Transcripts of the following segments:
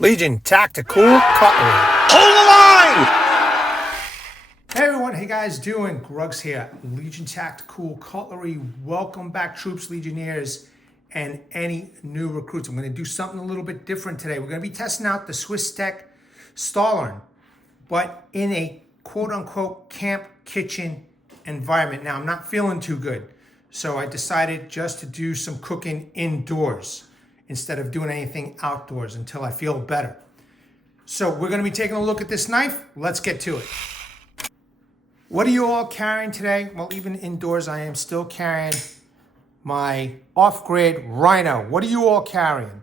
Legion Tactical Cutlery. Hold the line! Hey everyone, hey guys, doing? Grugs here, Legion Tactical Cutlery. Welcome back, troops, legionnaires, and any new recruits. I'm going to do something a little bit different today. We're going to be testing out the Swisstech Stählern, but in a quote-unquote camp kitchen environment. Now, I'm not feeling too good, so I decided just to do some cooking indoors instead of doing anything outdoors until I feel better. So we're going to be taking a look at this knife. Let's get to it. What are you all carrying today? Well, even indoors, I am still carrying my off-grid Rhino. What are you all carrying?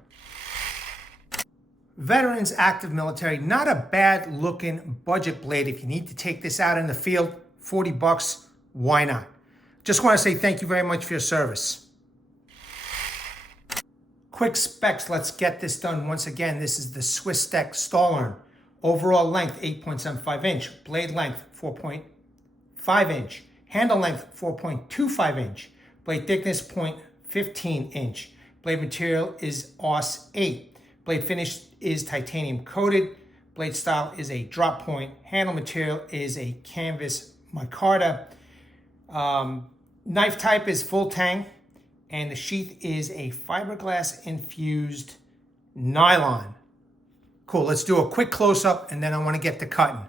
Veterans, active military, not a bad looking budget blade. If you need to take this out in the field, 40 bucks, why not? Just want to say thank you very much for your service. Quick specs, let's get this done. Once again, this is the Swisstech Stählern. Overall length, 8.75 inch. Blade length, 4.5 inch. Handle length, 4.25 inch. Blade thickness, 0.15 inch. Blade material is AUS8. Blade finish is titanium coated. Blade style is a drop point. Handle material is a canvas micarta. Knife type is full tang. And the sheath is a fiberglass infused nylon. Cool, let's do a quick close-up and then I want to get to cutting.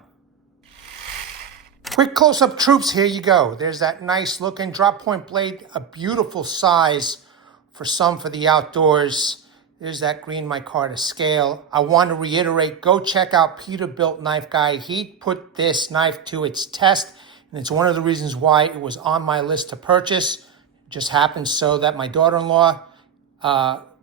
Quick close-up, troops, here you go. There's that nice looking drop point blade, a beautiful size for some for the outdoors. There's that green micarta scale. I want to reiterate, go check out Peterbilt Knife Guy. He put this knife to its test, and it's one of the reasons why it was on my list to purchase. Just happens so that my daughter-in-law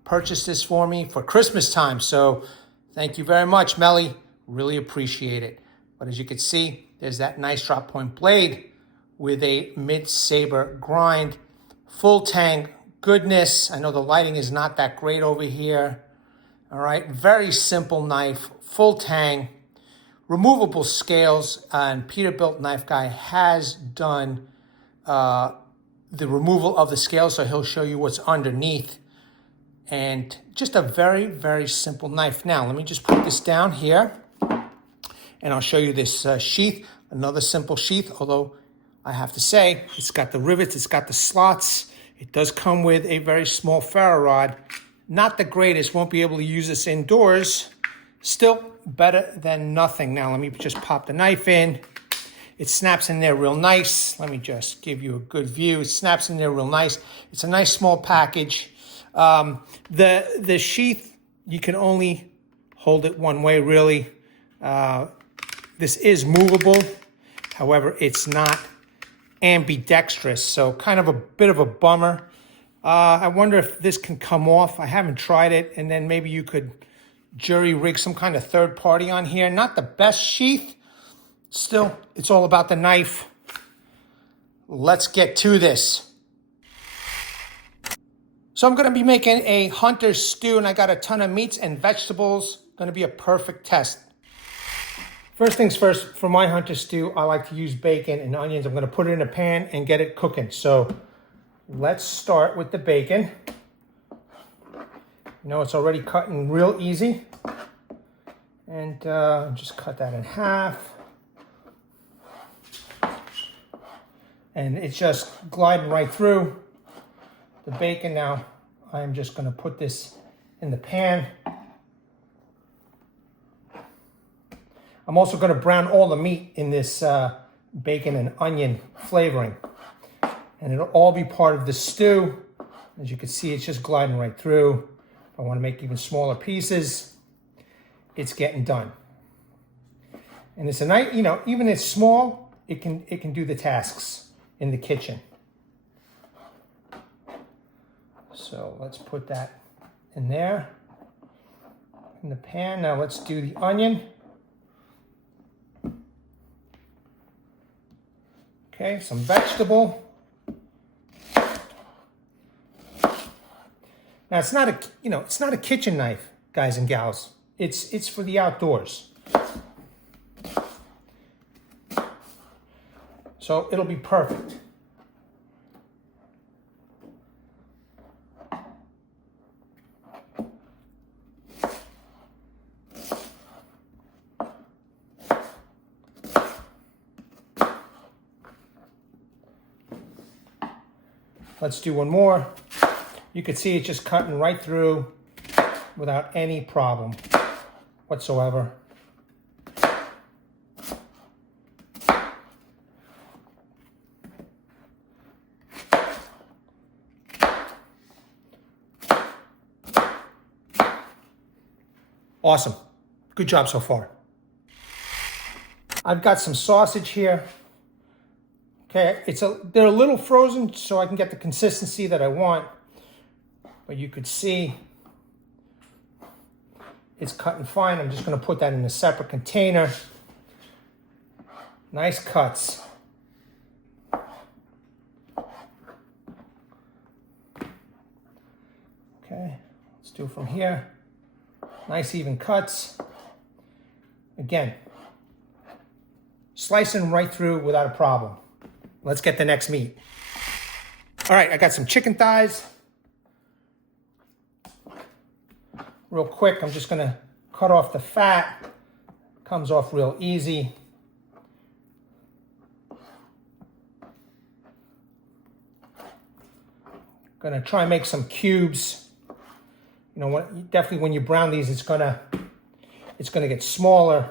purchased this for me for Christmas time. So thank you very much, Melly. Really appreciate it. But as you can see, there's that nice drop point blade with a mid-saber grind. Full tang goodness. I know the lighting is not that great over here. All right, very simple knife, full tang, removable scales, and Peterbilt Knife Guy has done the removal of the scale, so he'll show you what's underneath. And just a very, very simple knife. Now, let me just put this down here, and I'll show you this sheath. Another simple sheath, although I have to say, it's got the rivets, it's got the slots. It does come with a very small ferro rod. Not the greatest, won't be able to use this indoors. Still better than nothing. Now, let me just pop the knife in. It snaps in there real nice. Let me just give you a good view. It snaps in there real nice. It's a nice small package. The sheath, you can only hold it one way, really. This is movable. However, it's not ambidextrous, so kind of a bit of a bummer. I wonder if this can come off. I haven't tried it, and then maybe you could jury rig some kind of third party on here. Not the best sheath. Still, it's all about the knife. Let's get to this. So I'm going to be making a hunter stew, and I got a ton of meats and vegetables. Going to be a perfect test. First things first, for my hunter stew, I like to use bacon and onions. I'm going to put it in a pan and get it cooking. So let's start with the bacon. You know, it's already cutting real easy. And just cut that in half. And it's just gliding right through the bacon. Now, I'm just going to put this in the pan. I'm also going to brown all the meat in this bacon and onion flavoring. And it'll all be part of the stew. As you can see, it's just gliding right through. If I want to make even smaller pieces, it's getting done. And it's a nice, you know, even it's small, it can do the tasks in the kitchen. So let's put that in there, in the pan. Now let's do the onion. Okay, some vegetable. Now it's not a, you know, it's not a kitchen knife, guys and gals. It's for the outdoors. So it'll be perfect. Let's do one more. You can see it's just cutting right through without any problem whatsoever. Awesome. Good job so far. I've got some sausage here. Okay, they're a little frozen so I can get the consistency that I want. But you could see it's cutting fine. I'm just going to put that in a separate container. Nice cuts. Okay, let's do it from here. Nice even cuts. Again, slicing right through without a problem. Let's get the next meat. All right, I got some chicken thighs. Real quick, I'm just gonna cut off the fat. Comes off real easy. Gonna try and make some cubes. You know what? Definitely when you brown these, it's gonna get smaller.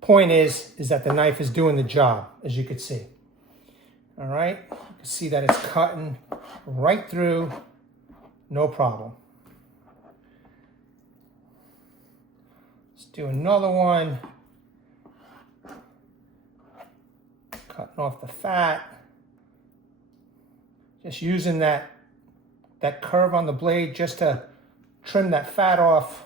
Point is that the knife is doing the job, as you can see. All right, you can see that it's cutting right through, no problem. Let's do another one. Cutting off the fat. Just using that curve on the blade just to trim that fat off.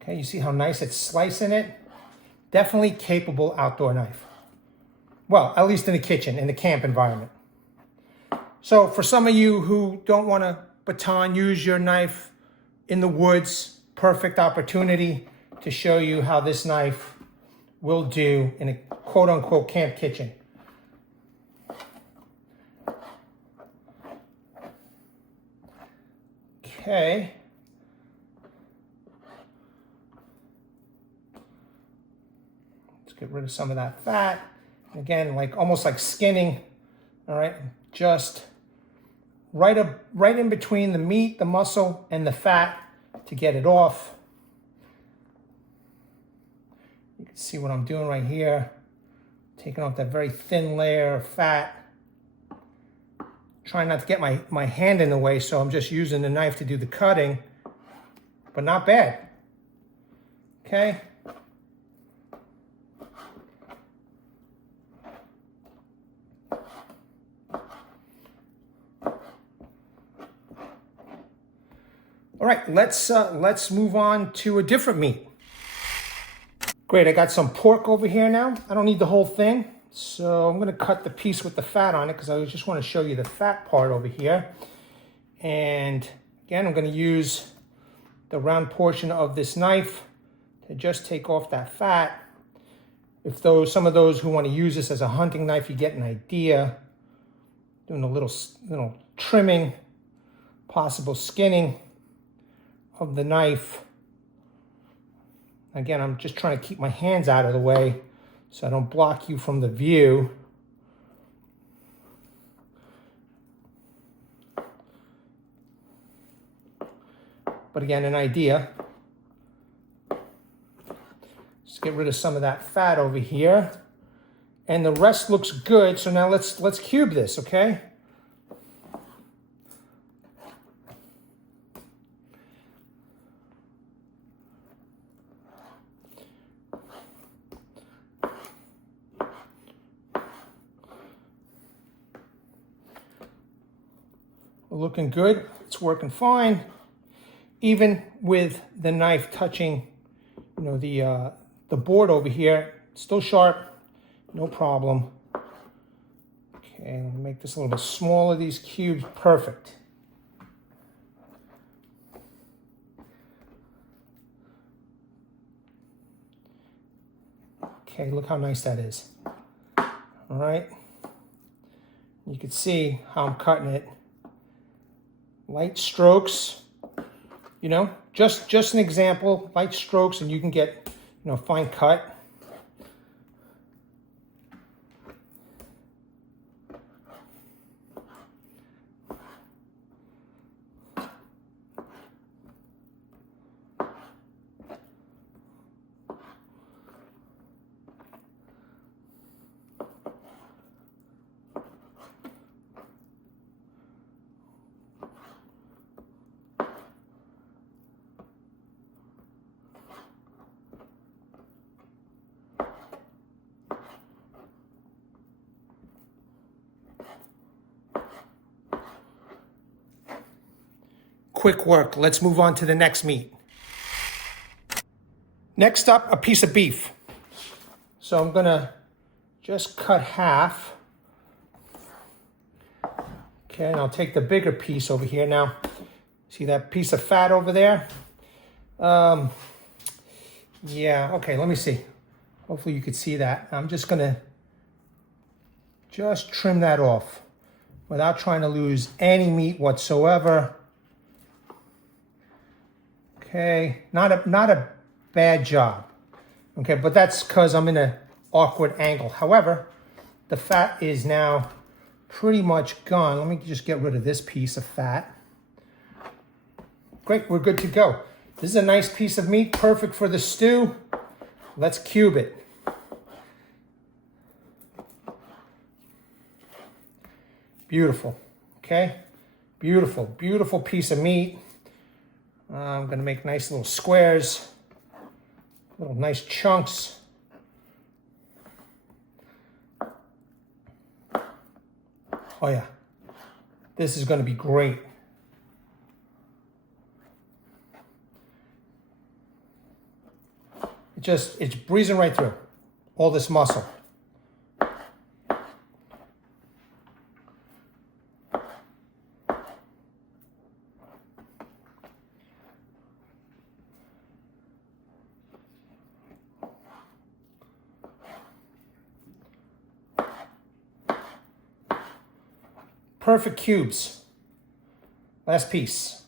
Okay, you see how nice it's slicing it? Definitely capable outdoor knife. Well, at least in the kitchen, in the camp environment. So for some of you who don't want to baton, use your knife in the woods, perfect opportunity to show you how this knife will do in a quote-unquote camp kitchen. Okay. Let's get rid of some of that fat. Again, almost like skinning. All right, just right in between the meat, the muscle, and the fat to get it off. You can see what I'm doing right here. Taking off that very thin layer of fat. Trying not to get my hand in the way, so I'm just using the knife to do the cutting, but not bad. Okay. All right, let's move on to a different meat. Great, I got some pork over here now. I don't need the whole thing, so I'm gonna cut the piece with the fat on it because I just wanna show you the fat part over here. And again, I'm gonna use the round portion of this knife to just take off that fat. If some of those who wanna use this as a hunting knife, you get an idea. Doing a little trimming, possible skinning of the knife. Again, I'm just trying to keep my hands out of the way so I don't block you from the view. But again, an idea. Just get rid of some of that fat over here. And the rest looks good. So now let's cube this, okay? Looking good, it's working fine. Even with the knife touching, you know, the board over here, still sharp, no problem. Okay, I'm gonna make this a little bit smaller, these cubes, perfect. Okay, look how nice that is. All right, you can see how I'm cutting it. light strokes, you know, just an example, light strokes, and you can get, you know, fine cut. Quick work. Let's move on to the next meat. Next up, a piece of beef. So I'm gonna just cut half. Okay, and I'll take the bigger piece over here now. See that piece of fat over there? Yeah, okay, let me see. Hopefully you could see that. I'm just gonna just trim that off without trying to lose any meat whatsoever. Okay, not a bad job. Okay, but that's because I'm in an awkward angle. However, the fat is now pretty much gone. Let me just get rid of this piece of fat. Great, we're good to go. This is a nice piece of meat, perfect for the stew. Let's cube it. Beautiful, okay? Beautiful, beautiful piece of meat. I'm gonna make nice little squares, little nice chunks. Oh yeah, this is gonna be great. It's breezing right through all this muscle. Perfect cubes. Last piece.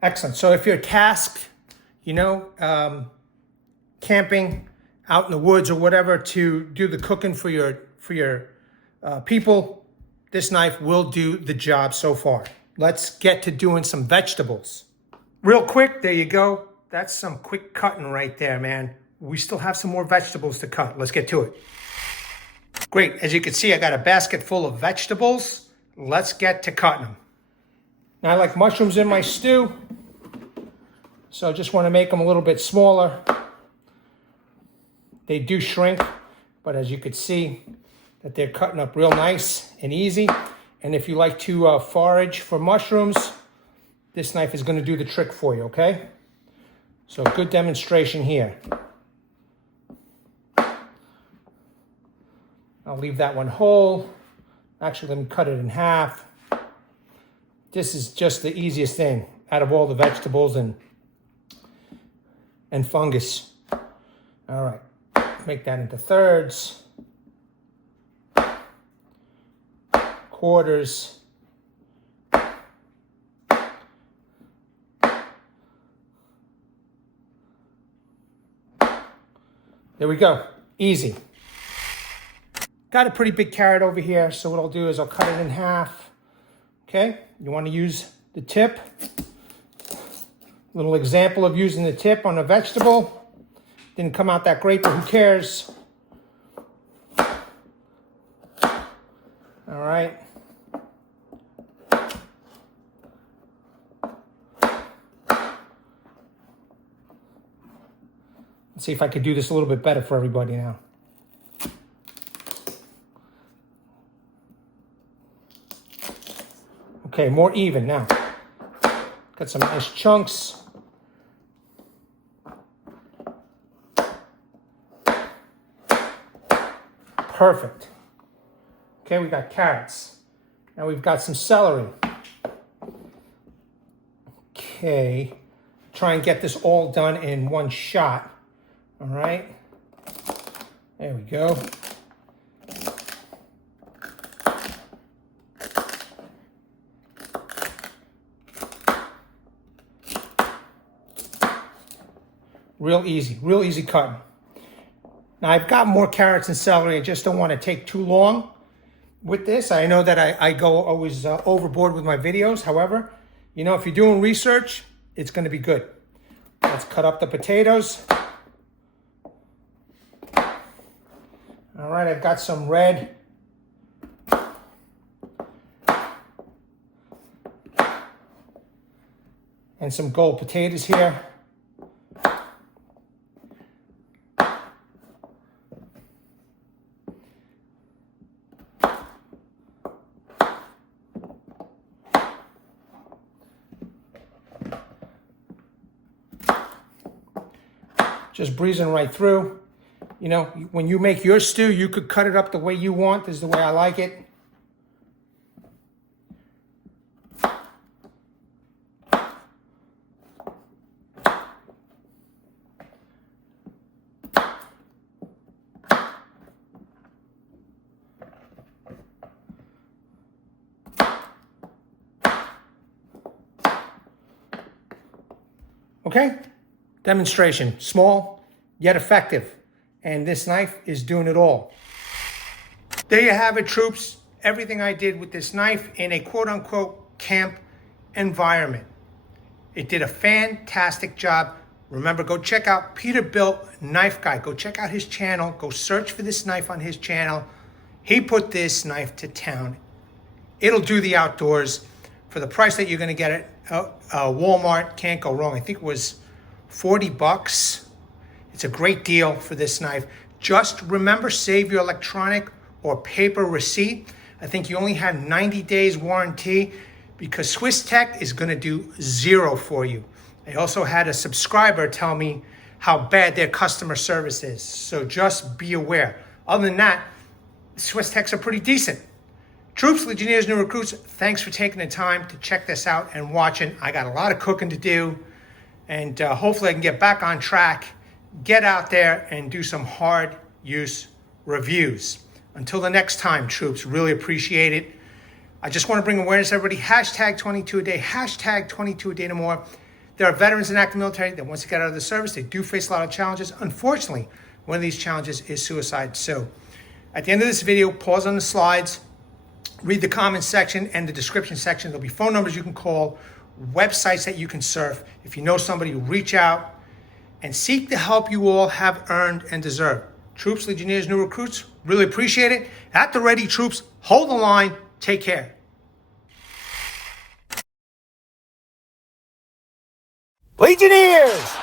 Excellent. So if you're tasked, you know, camping out in the woods or whatever to do the cooking for your people, this knife will do the job so far. Let's get to doing some vegetables. Real quick, there you go. That's some quick cutting right there, man. We still have some more vegetables to cut. Let's get to it. Great, as you can see, I got a basket full of vegetables. Let's get to cutting them. Now I like mushrooms in my stew, so I just want to make them a little bit smaller. They do shrink, but as you can see, that they're cutting up real nice and easy. And if you like to forage for mushrooms, this knife is going to do the trick for you, okay? So good demonstration here. I'll leave that one whole. Actually, let me cut it in half. This is just the easiest thing out of all the vegetables and fungus. All right, make that into thirds, quarters. There we go, easy. Got a pretty big carrot over here, so what I'll do is I'll cut it in half. Okay, you want to use the tip. Little example of using the tip on a vegetable. Didn't come out that great, but who cares? All right. Let's see if I could do this a little bit better for everybody now. Okay, more even now. Got some nice chunks. Perfect. Okay, we got carrots. Now we've got some celery. Okay, try and get this all done in one shot. All right. There we go. Real easy cutting. Now I've got more carrots and celery. I just don't want to take too long with this. I know that I go always overboard with my videos. However, you know, if you're doing research, it's going to be good. Let's cut up the potatoes. All right, I've got some red. And some gold potatoes here. Just breezing right through. You know, when you make your stew, you could cut it up the way you want. This is the way I like it. Okay, demonstration, small yet effective. And this knife is doing it all. There you have it, troops. Everything I did with this knife in a quote unquote camp environment. It did a fantastic job. Remember, go check out Peterbilt Knife Guy. Go check out his channel. Go search for this knife on his channel. He put this knife to town. It'll do the outdoors for the price that you're going to get it. Walmart, can't go wrong. I think it was 40 bucks. It's a great deal for this knife. Just remember, save your electronic or paper receipt. I think you only have 90 days warranty because Swisstech is going to do 0 for you. I also had a subscriber tell me how bad their customer service is. So just be aware. Other than that, Swisstechs are pretty decent. Troops, Legionnaires, new recruits, thanks for taking the time to check this out and watching. I got a lot of cooking to do, and hopefully I can get back on track, get out there and do some hard use reviews. Until the next time, troops, really appreciate it. I just want to bring awareness to everybody. Hashtag 22 a day, hashtag 22 a day no more. There are veterans in active military that once they get out of the service, they do face a lot of challenges. Unfortunately, one of these challenges is suicide. So at the end of this video, pause on the slides, read the comment section and the description section. There'll be phone numbers you can call, websites that you can surf. If you know somebody, reach out and seek the help you all have earned and deserve. Troops, Legionnaires, new recruits, really appreciate it. At the ready, troops, hold the line. Take care. Legionnaires!